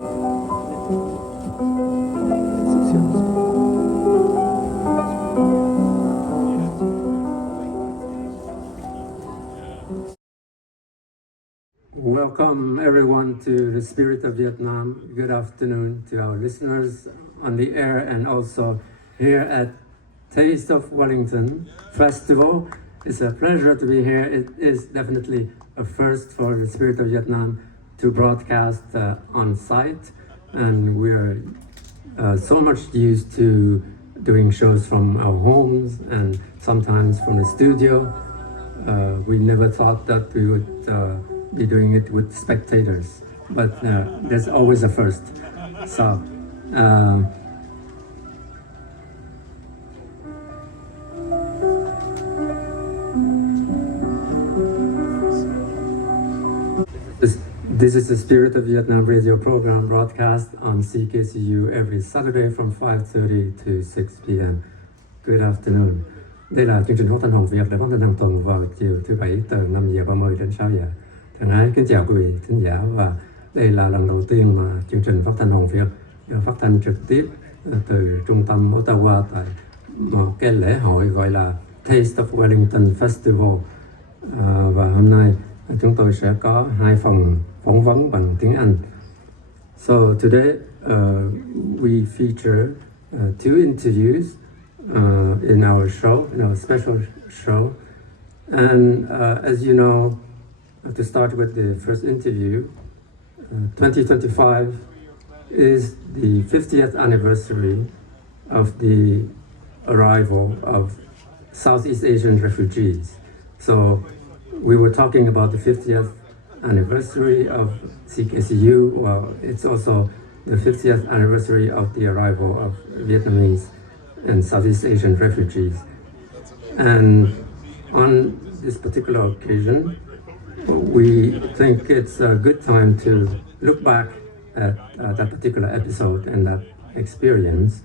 Welcome everyone to the Spirit of Vietnam. Good afternoon to our listeners on the air and also here at Taste of Wellington Festival. It's a pleasure to be here. It is definitely a first for the Spirit of Vietnam to broadcast on site, and we're so much used to doing shows from our homes and sometimes from the studio. We never thought that we would be doing it with spectators, but there's always a first. So this is the Spirit of Vietnam radio program broadcast on CKCU every Saturday from 5:30 to 6 p.m. Good afternoon. Đây là chương trình phát thanh Hồng Việt đã phát thanh hàng tuần vào chiều thứ Bảy từ 5 giờ 30 đến 6 giờ. Thân ái kính chào quý vị thính giả, và đây là lần đầu tiên mà chương trình phát thanh Hồng Việt được phát thanh trực tiếp từ trung tâm Ottawa tại một cái lễ hội gọi là Taste of Wellington Festival. Và hôm nay chúng tôi sẽ có 2 phần phỏng vấn bằng tiếng Anh. So today we feature 2 interviews in our show, in our special show. And as you know, to start with the first interview, 2025 is the 50th anniversary of the arrival of Southeast Asian refugees. So we were talking about the 50th anniversary of CKCU. Well, it's also the 50th anniversary of the arrival of Vietnamese and Southeast Asian refugees. And on this particular occasion, we think it's a good time to look back at that particular episode and that experience.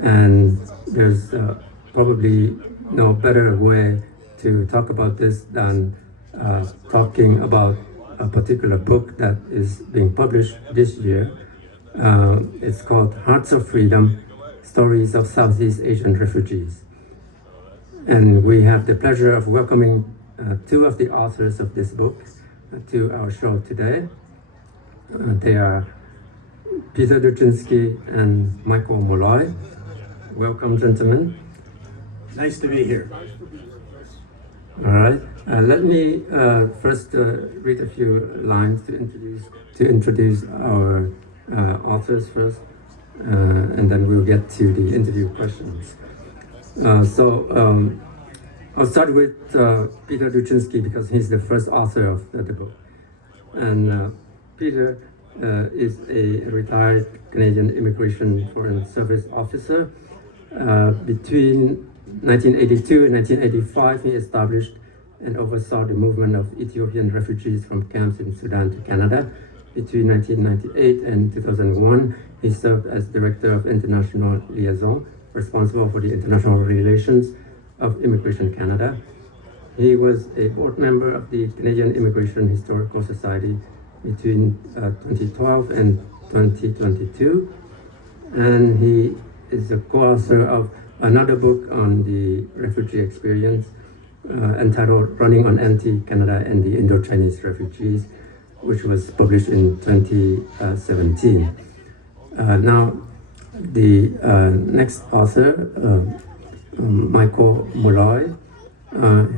And there's probably no better way to talk about this than talking about a particular book that is being published this year. It's called Hearts of Freedom, Stories of Southeast Asian Refugees. And we have the pleasure of welcoming 2 of the authors of this book to our show today. They are Peter Duchinsky and Michael Molloy. Welcome, gentlemen. Nice to be here. All right. Let me first read a few lines to introduce our authors first, and then we'll get to the interview questions. I'll start with Peter Duchinsky because he's the first author of the book. And Peter is a retired Canadian Immigration Foreign Service officer. Between 1982 and 1985, he established and oversaw the movement of Ethiopian refugees from camps in Sudan to Canada. Between 1998 and 2001, he served as Director of International Liaison, responsible for the international relations of Immigration Canada. He was a board member of the Canadian Immigration Historical Society between 2012 and 2022. And he is the co-author of another book on the refugee experience entitled Running on Empty, Canada and the Indo-Chinese Refugees, which was published in 2017. Now, the next author, Michael Molloy,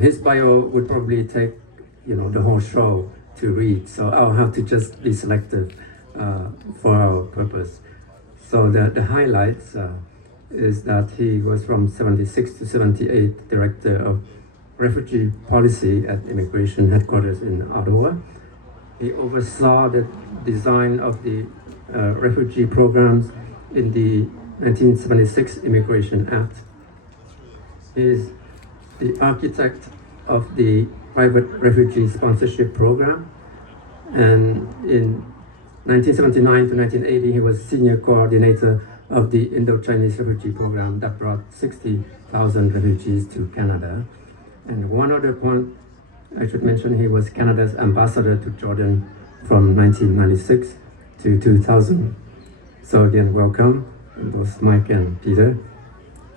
his bio would probably take, the whole show to read, so I'll have to just be selective for our purpose. So the highlights is that he was from 76 to 78 Director of Refugee Policy at Immigration Headquarters in Ottawa. He oversaw the design of the refugee programs in the 1976 Immigration Act. He is the architect of the private refugee sponsorship program, and in 1979 to 1980 he was senior coordinator of the Indo-Chinese refugee program that brought 60,000 refugees to Canada. And one other point I should mention, he was Canada's ambassador to Jordan from 1996 to 2000. So again, welcome, and both Mike and Peter.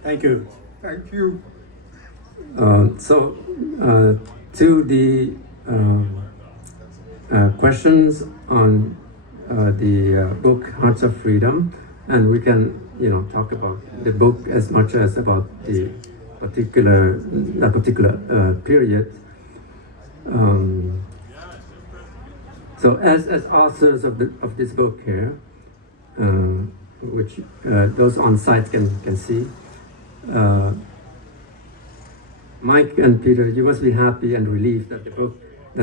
Thank you. Thank you. To the questions on the book Hearts of Freedom, and we can talk about the book as much as about the particular period. So as authors of this book here, which those on site can see, Mike and Peter, you must be happy and relieved that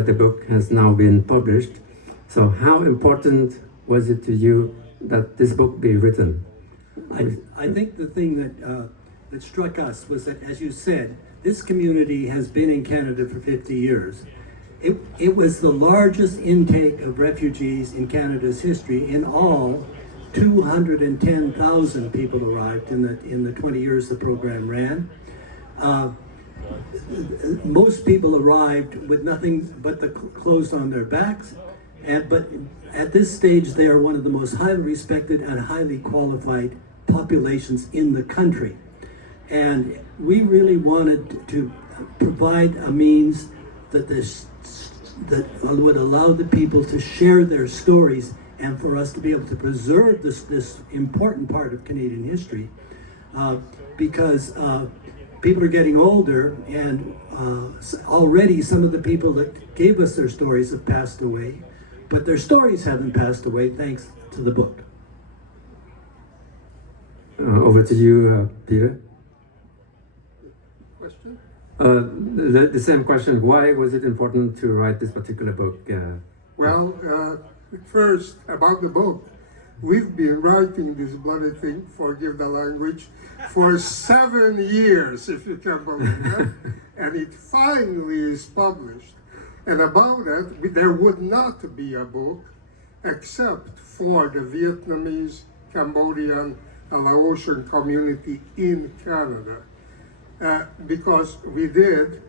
the book has now been published. So how important was it to you that this book be written? I think the thing that struck us was that, as you said, this community has been in Canada for 50 years. It was the largest intake of refugees in Canada's history. In all, 210,000 people arrived in the 20 years the program ran. Most people arrived with nothing but the clothes on their backs, but at this stage they are one of the most highly respected and highly qualified populations in the country. And we really wanted to provide a means that would allow the people to share their stories and for us to be able to preserve this important part of Canadian history, because people are getting older, and already some of the people that gave us their stories have passed away, but their stories haven't passed away thanks to the book. Over to you, Peter. Question? The same question. Why was it important to write this particular book? Well, first, about the book. We've been writing this bloody thing, forgive the language, for 7 years, if you can believe that. And it finally is published. And about it, there would not be a book except for the Vietnamese, Cambodian, and Laotian community in Canada. Because we did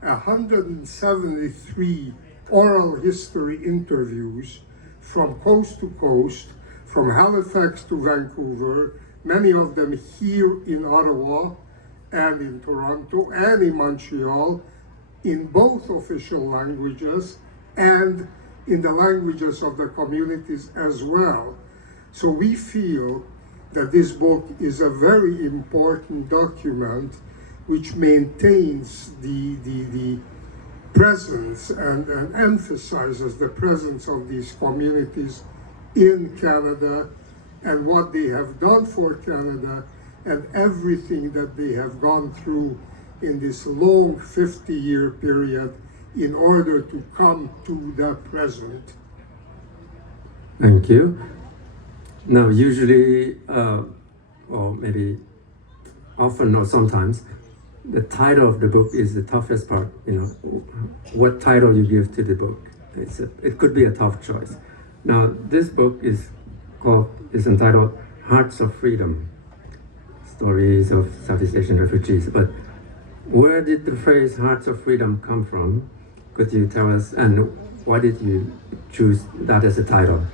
173 oral history interviews from coast to coast, from Halifax to Vancouver, many of them here in Ottawa and in Toronto and in Montreal, in both official languages and in the languages of the communities as well. So we feel that this book is a very important document which maintains the presence and emphasizes the presence of these communities in Canada and what they have done for Canada and everything that they have gone through in this long 50-year period in order to come to the present. Thank you. Now, usually, or maybe often or sometimes, the title of the book is the toughest part. What title you give to the book. It could be a tough choice. Now, this book is entitled Hearts of Freedom, Stories of Southeast Asian Refugees. But where did the phrase Hearts of Freedom come from? Could you tell us, and why did you choose that as a title?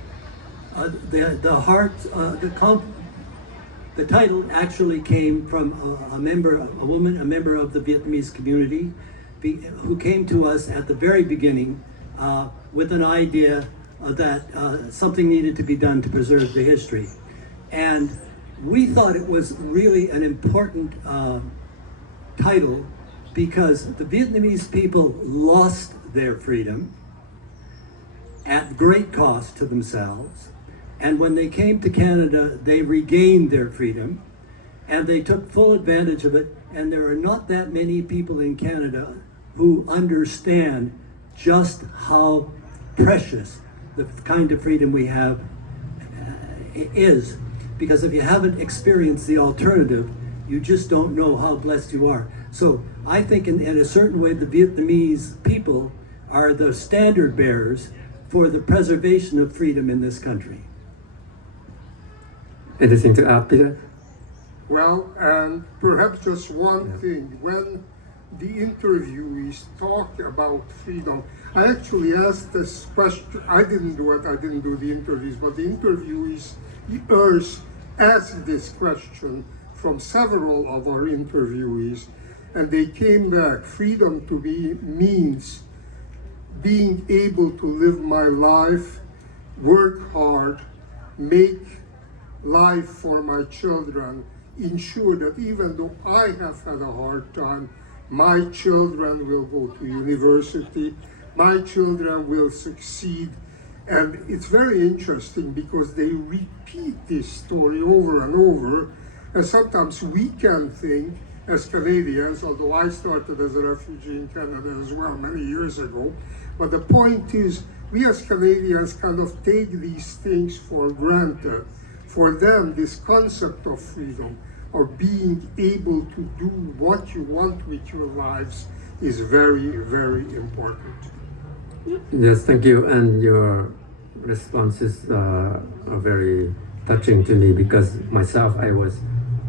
The title actually came from a member of the Vietnamese community, who came to us at the very beginning with an idea that something needed to be done to preserve the history. And we thought it was really an important title because the Vietnamese people lost their freedom at great cost to themselves. And when they came to Canada, they regained their freedom and they took full advantage of it. And there are not that many people in Canada who understand just how precious the kind of freedom we have is. Because if you haven't experienced the alternative, you just don't know how blessed you are. So I think in a certain way, the Vietnamese people are the standard bearers for the preservation of freedom in this country. Anything to add, Peter? Well, and perhaps just one thing. When the interviewees talk about freedom. I actually asked this question. I didn't do it. I didn't do the interviews, but the interviewees asked this question from several of our interviewees, and they came back. Freedom to be means being able to live my life, work hard, make life for my children, ensure that even though I have had a hard time, my children will go to university, my children will succeed. And it's very interesting because they repeat this story over and over, and sometimes we can think as Canadians, although I started as a refugee in Canada as well many years ago, but the point is we as Canadians kind of take these things for granted. For them, this concept of freedom, of being able to do what you want with your lives is very, very important. Yes, thank you. And your responses are very touching to me because myself, I was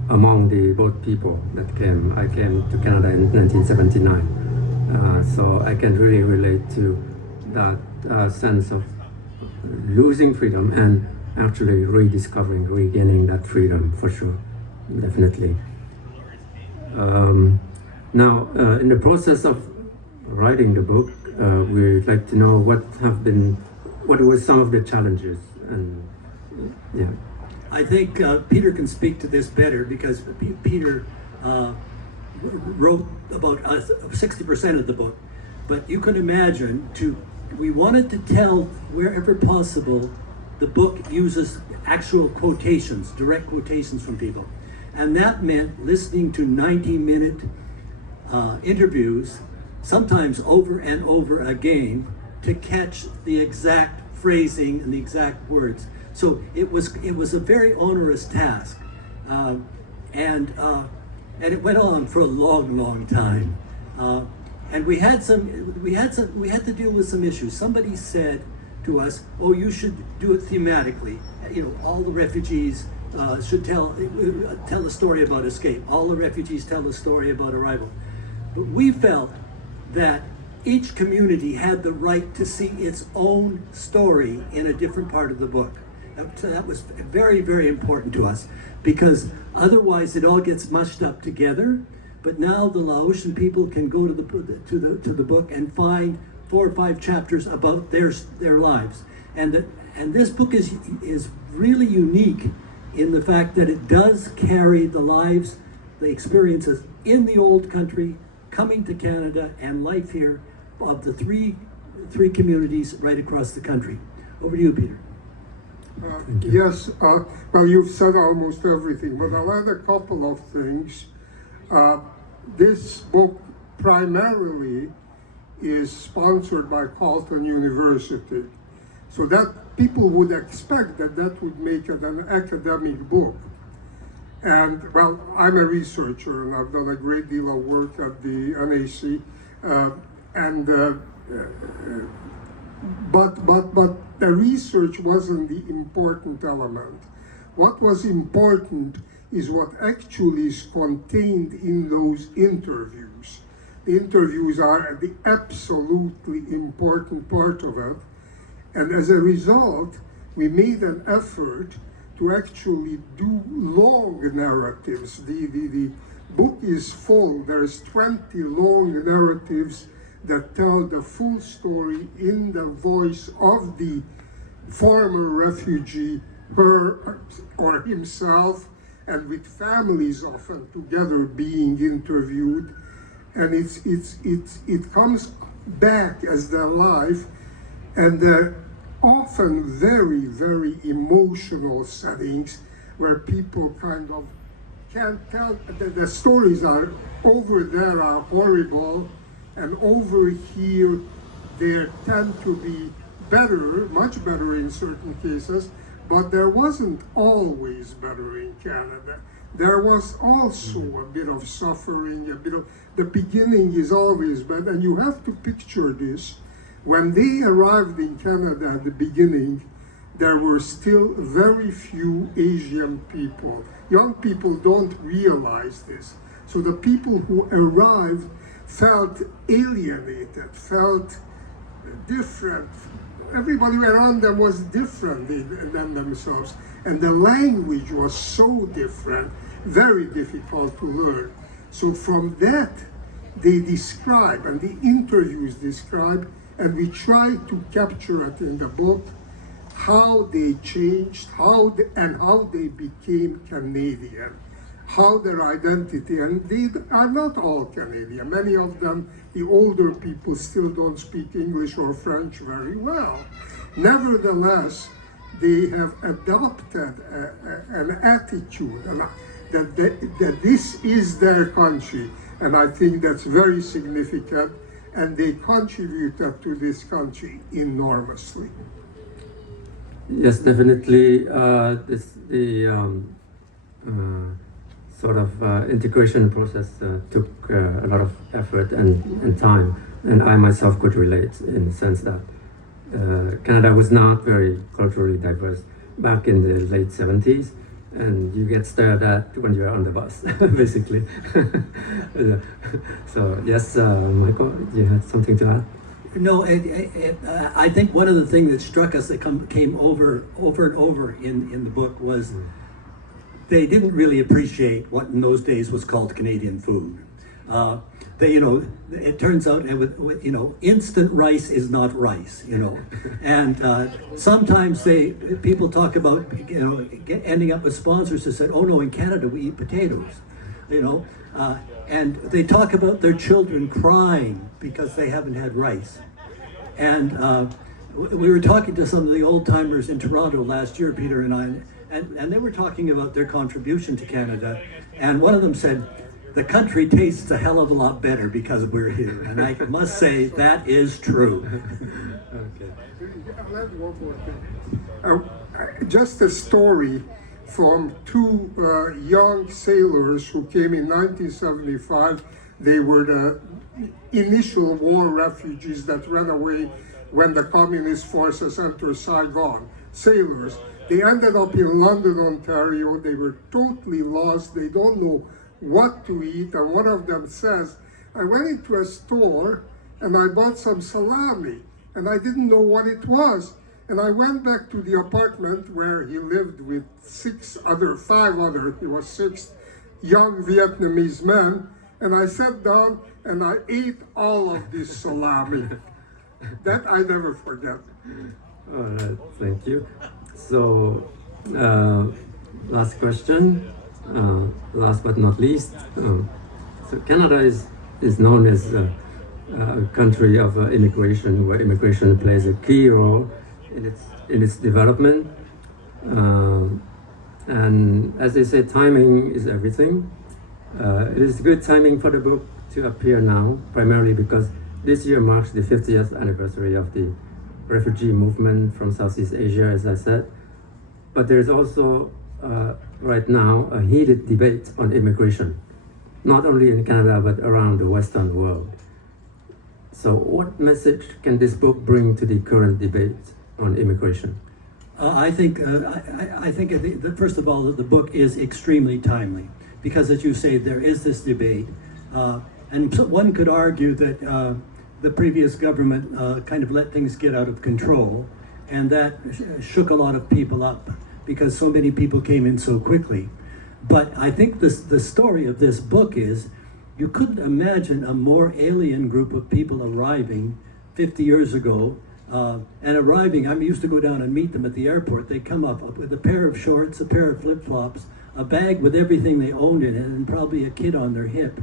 among the boat people that came. I came to Canada in 1979. So I can really relate to that sense of losing freedom and actually rediscovering, regaining that freedom for sure, definitely. Now, in the process of writing the book, we'd like to know what were some of the challenges, and yeah. I think Peter can speak to this better because Peter wrote about 60% of the book. But you can imagine, we wanted to tell wherever possible, the book uses actual quotations, direct quotations from people. And that meant listening to 90-minute interviews, sometimes over and over again, to catch the exact phrasing and the exact words. So it was a very onerous task, and it went on for a long time. And we had to deal with some issues. Somebody said to us, "Oh, you should do it thematically. You know, all the refugees should tell a story about escape. All the refugees tell a story about arrival." But we felt that each community had the right to see its own story in a different part of the book. That was very, very important to us because otherwise it all gets mushed up together. But now the Laotian people can go to the book and find 4 or 5 chapters about their lives, and this book is really unique in the fact that it does carry the lives, the experiences in the old country, coming to Canada, and life here of the three communities right across the country. Over to you, Peter. Yes, well, you've said almost everything, but I'll add a couple of things. This book primarily is sponsored by Carleton University, so that people would expect that would make it an academic book. And well, I'm a researcher and I've done a great deal of work at the NAC, but the research wasn't the important element. What was important is what actually is contained in those interviews. The interviews are the absolutely important part of it. And as a result, we made an effort to actually do long narratives. The book is full. There's 20 long narratives that tell the full story in the voice of the former refugee, her or himself, and with families often together being interviewed. And it comes back as their life, and they're often very, very emotional settings where people kind of can't tell. The stories are over there are horrible, and over here they tend to be better, much better in certain cases, but there wasn't always better in Canada. There was also a bit of suffering, the beginning is always bad, and you have to picture this. When they arrived in Canada at the beginning, there were still very few Asian people. Young people don't realize this. So the people who arrived, felt alienated, felt different. Everybody around them was different than themselves, and the language was so different, very difficult to learn. So from that, they describe, and the interviews describe, and we try to capture it in the book, how they changed, how they became Canadian, how their identity, and they are not all Canadian. Many of them, the older people, still don't speak English or French very well. Nevertheless, they have adopted an attitude that this is their country, and I think that's very significant, and they contributed to this country enormously. Yes, definitely. Sort of integration process took a lot of effort and time, and I myself could relate in the sense that Canada was not very culturally diverse back in the late 70s, and you get stared at when you're on the bus, basically. So yes, Michael, you had something to add? No, I think one of the things that struck us that came over and over in the book was they didn't really appreciate what in those days was called Canadian food. It turns out, instant rice is not rice, and sometimes people talk about, ending up with sponsors who said, oh no, in Canada we eat potatoes, and they talk about their children crying because they haven't had rice. And we were talking to some of the old timers in Toronto last year, Peter and I, and they were talking about their contribution to Canada, and one of them said, the country tastes a hell of a lot better because we're here. And I must say, that is true. Okay. Just a story from two young sailors who came in 1975. They were the initial war refugees that ran away when the communist forces entered Saigon. Sailors. They ended up in London, Ontario. They were totally lost. They don't know what to eat, and one of them says, I went into a store and I bought some salami and I didn't know what it was, and I went back to the apartment where he lived with he was 6 young Vietnamese men, and I sat down and I ate all of this salami. That I never forget. All right, thank you. So, last question. Last but not least, so Canada is known as a country of immigration, where immigration plays a key role in its development. And as they say, timing is everything. It is good timing for the book to appear now, primarily because this year marks the 50th anniversary of the refugee movement from Southeast Asia, as I said. But there is also right now a heated debate on immigration, not only in Canada but around the Western world. So what message can this book bring to the current debate on immigration? I think first of all that the book is extremely timely, because as you say, there is this debate, and one could argue that the previous government kind of let things get out of control, and that shook a lot of people up, because so many people came in so quickly. But I think the story of this book is, you couldn't imagine a more alien group of people arriving 50 years ago, and arriving, I used to go down and meet them at the airport. They come up with a pair of shorts, a pair of flip-flops, a bag with everything they owned in it, and probably a kid on their hip.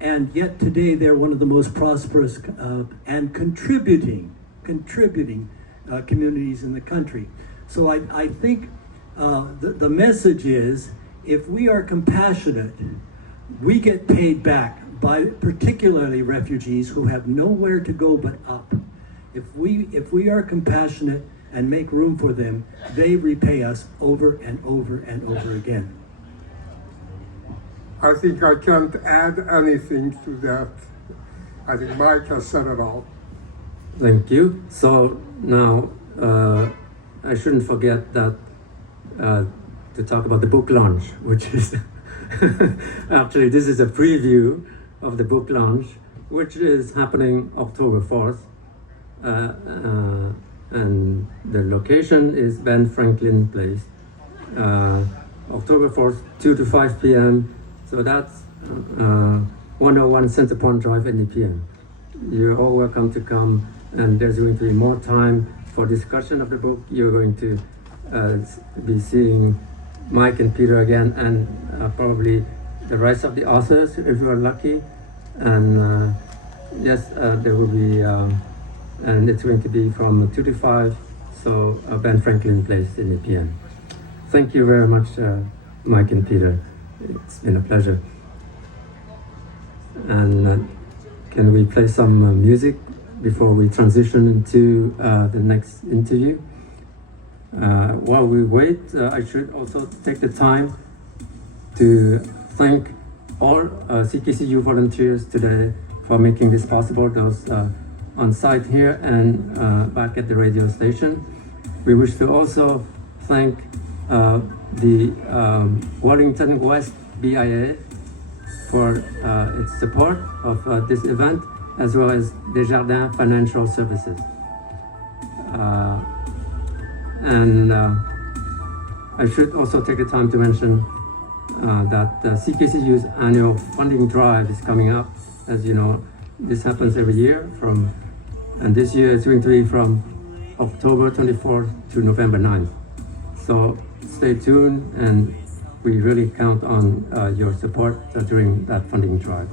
And yet today they're one of the most prosperous and contributing communities in the country. So I think the message is, if we are compassionate, we get paid back by particularly refugees who have nowhere to go but up. If we are compassionate and make room for them, they repay us over and over and over again. I think I can't add anything to that. I think Mike has said it all. Thank you. So now I shouldn't forget that to talk about the book launch, which is actually, this is a preview of the book launch, which is happening October 4th. And the location is Ben Franklin Place. October 4th, 2 to 5 p.m. So that's 101 Center Point Drive, NEPM. You're all welcome to come, and there's going to be more time for discussion of the book. You're going to be seeing Mike and Peter again, and probably the rest of the authors if you are lucky. And yes, there will be, and it's going to be from 2 to 5, so Ben Franklin Place in NEPM. Thank you very much, Mike and Peter. It's been a pleasure. And can we play some music before we transition into the next interview? While we wait, I should also take the time to thank all CKCU volunteers today for making this possible, those on site here and back at the radio station. We wish to also thank the Wellington West BIA for its support of this event, as well as Desjardins Financial Services. And I should also take the time to mention that CKCU's annual funding drive is coming up. As you know, this happens every year and this year it's going to be from October 24th to November 9th. So stay tuned, and we really count on your support during that funding drive.